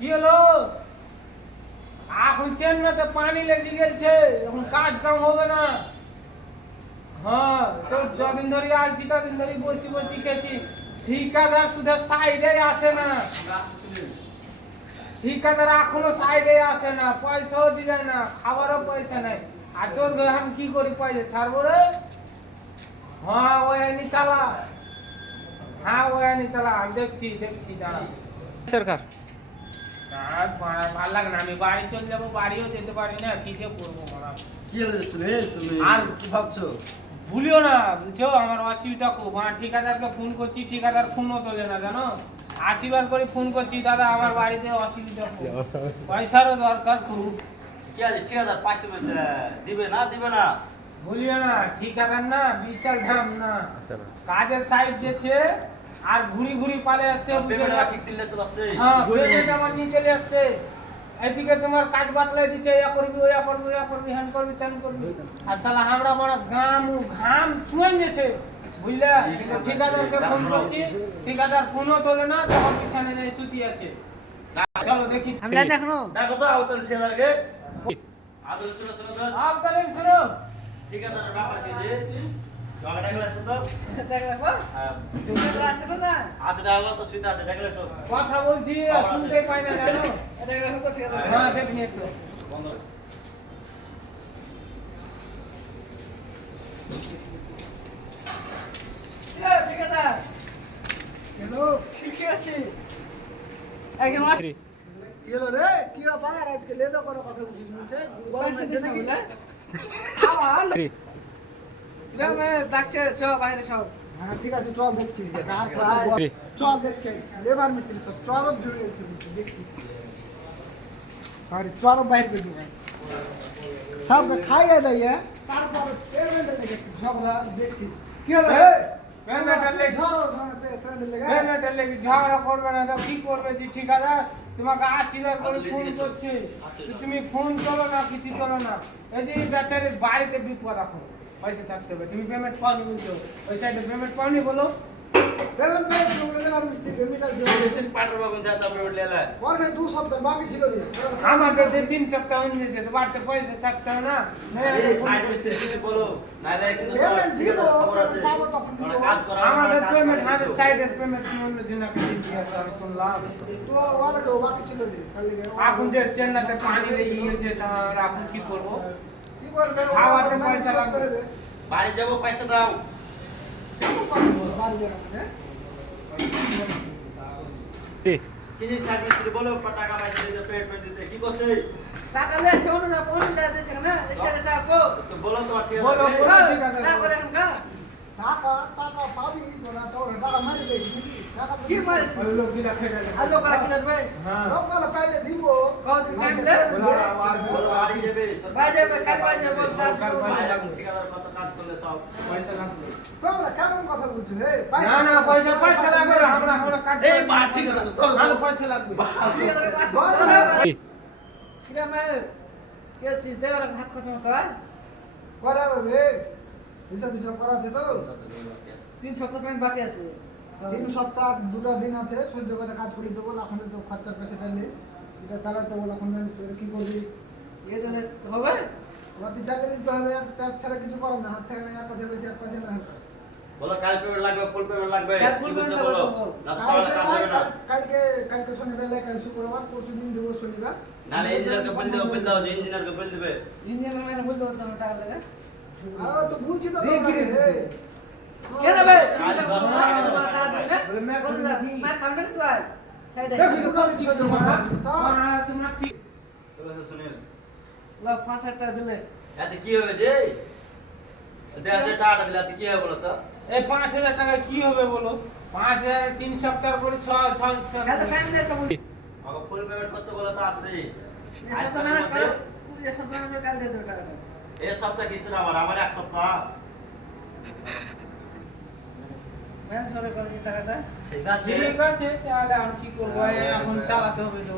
কি হলো? এখন চেন্নাইতে পানি লেগে গেছে, এখন কাজ কাম হবে না। হ্যাঁ, তো যদিন ধরে আলছি তদিন ধরে বসি বসি খেয়েছি। ঠিকাদার শুধু সাইডে আসে না, ঠিকাদার এখনো সাইডে আসে না, পয়সাও দিলে না, খাবারও পয়সা নাই। আর তোর আমি কি করি, পয়সা ছাড়বো রে? হ্যাঁ ওই আইনি চালা, হ্যাঁ ওই আইনি চালা, আমি দেখছি দাঁড়া। সরকার আর ভালো লাগে না, আমি বাড়ি চলে যাবো, বাড়িও যেতে পারি না, কি যে করবো মারা। কি হয়েছে রে তুমি? আর কি ভাবছো? ভুলিও না, বুঝছো আমার অসুবিধা খুব। আমার ঠিকাদারকে ফোন করছি, ঠিকাদার ফোনও তোলে না, জানো। 80 বার করে ফোন করছি, দাদা আমার বাড়িতে অসুবিধা খুব, পয়সারও দরকার খুব। কি আছে ঠিকাদার পয়সা দিবে না? ভুলিও না, ঠিকাদার না বিশাল দাম না, কাজের সাইড যেছে আর ঘুরি ঘুরি পালে আসছে। পেমেন্টটা ঠিক দিলে চলে আসছে। হ্যাঁ পেমেন্ট আমার নিয়ে চলে আসছে। এদিকে তোমার কাজ বাতলাই দিচ্ছে, ইয়া করবি হ্যান করবি তেন করবি। আর শালা আমরা বড় ঘাম চুয়ে গেছে, বুঝলে। কিন্তু ঠিকাদারকে ফোন করছি, ঠিকাদার ফোনও তোলে না, তখন পিছনে যাই সুতি আছে। চলো দেখি, আমি জানি এখনো। দেখো তো আউতল ঠিকাদারকে। আদর ছিল তো। আবতালেন শুনো, ঠিকাদারের ব্যাপার কি যে জগা ডাকলেছো তো? দেখো হ্যাঁ। তুমি আসবে না, আচ্ছা দেখো তো সুবিধা আছে ডাকলেছো। কথা বলছি শুনতে পাই না, জানো। এটা দেখো তো ঠিকাদার, হ্যাঁ দেখি এসো। বন্ধ। ঠিকাদার হ্যালো, ঠিক আছে, কি হলো রে? কি ব্যাপার? আর আজকে লেদা করে কথা বলছিস বলছে? গরম হয়েছে নাকি? হ্যাঁ ঠিক আছে, চল দেখছি। চল দেখছি, লেবার মিস্ত্রি সব চরব জুড়ে গেছে বলছে, দেখছি। আরে চরব বাইরে করে দিবে সব খাইয়ে দেয়, তারপরে পেমেন্টে লেগে ঝগড়া দেখছি। কি হলো রে? পেমেন্টের লেগে পেমেন্টের লেগে ঝগড়া করবে না তো কি করবে? যে ঠিকাদার তোমাকে 80 বার করে ফোন করছে, তুমি ফোন তোলো না, কিছু তোলো না। এই যে বেচারে বাড়িতে বিপদ, এখন পয়সা থাকতে হবে। তুমি পেমেন্ট পাওনি বলছো, ওই সাইডে পেমেন্ট পাওনি বলো। পেমেন্ট পেয়েছি, লেবার মিস্ত্রি পেমেন্ট দিয়ে এসেন পাটর বাবুন যা তারপরে লেলা। ওর কাছে 2 সপ্তাহ বাকি ছিল যে। আমাকে যে 3 সপ্তাহ হয়ে গেছে, তো বাড়িতে পয়সা থাকতে হবে না। এই সাইড মিস্ত্রি কিছু বলো নালে কিন্তু পেমেন্ট দিব, খবর আছে। পাবো তখন দিব। কাজ করা আমাদের পেমেন্ট হাতে সাইডের পেমেন্ট অন্য জনকে দিতে আছে, আমি শুনলাম। তো ওর কাছে বাকি ছিল যে, তাহলে এখন যে চেন্নাইতে পানি লেগে গেছে, তার এখন কি করবো? কি করবে? খাওয়াতে পয়সা লাগবে। বাড়ি যাবো পয়সা দাও। বাড়ি যাবে না। কি যে সাইড মিস্ত্রি বলো টাকা পয়সা দিতে পেমেন্ট দিতে কি করছে? টাকা লে শোনো না, ফোন দাও সেখানে এসে টাকা তো বলো তোমার ঠিক বলো, আছে। বলো, ঠিক আছে। তারপরে এখনকা টাকা পাবি না, তো টাকা মারি দেই নাকি? টাকা কি মারিস? ওই লোক দিলা খেয়ে গেছে। আর লোক কিনা ভাই হ্যাঁ। লোকাল পাইলে দিব। কতদিন টাইম দে? বলো বাড়ি যাবে। বাজে কাল বাজে বল কাল বাজে। ঠিকাদার কত কাজ করলে সব পয়সা লাগবে। তোমরা কেমন কথা বলছো? হে না না, পয়সা লাগবে, আমরা কাজ এই বা ঠিক আছে তো ভালো পয়সা লাগবে। কিরা মে কে চিজ দেওয়ার হাত কথা মতো করা হবে। হিসাব করা আছে তো? 3 সপ্তাহ পেমেন্ট বাকি আছে। 3 সপ্তাহ 2টা দিন আছে, সহ্য করে কাজ করে দেবো। এখন তো খরচার পয়সা চাইলে এটা চালাতে বলে, এখন কি করবি? এই জন্য হবে বাকি চাইলে দিতে হবে, তার ছাড়া কিছু করো না। হাত থেকে এক পয়সা বেশি, এক পয়সা না হাত। বলো কাল পেমেন্ট লাগবে ফুল পেমেন্ট লাগবে কাল কি full বলছো payment বলো লাগবে। না তো সকালে কাজ হবে না। কালকে শনিবার, কাল শুক্রবার, পরশু দিন দেবো শনিবার। নালে ইঞ্জিনিয়ারকে বল দাও যে ইঞ্জিনিয়ারকে বল দিবে। ইঞ্জিনিয়ার মানে বলতে হতো টাকা লাগে তো বুঝছি তো রে, কি রে? কেন ভাই কাল 10 টাকা টাকা দেবে বলে मैं কোন না মার খাবে তো আয় সাইডে তোমরা ঠিক চলো শুনেন লোক 5,000 টাকা দিলে এতে কি হবে যে 10,000 টাকা দিলে কি হবে বলো তো? এই 5,000 টাকা কি হবে বলো? 5,000 3 সপ্তাহ করে 6 কাল টাইম দে তো বলি আমাকে ফুল পেমেন্ট করতে বলো তো আপনি এই সপ্তাহ ম্যানেজ করো এই সপ্তাহ ম্যানেজ করে কাল দিয়ে দেব টাকাটা এই সপ্তাহ কিছু না আমার এক সপ্তাহ ম্যানেজ করে টাকাটা ঠিক আছে ঠিক আছে, তাহলে আর কি করবো, এখন চালাতে হবে তো।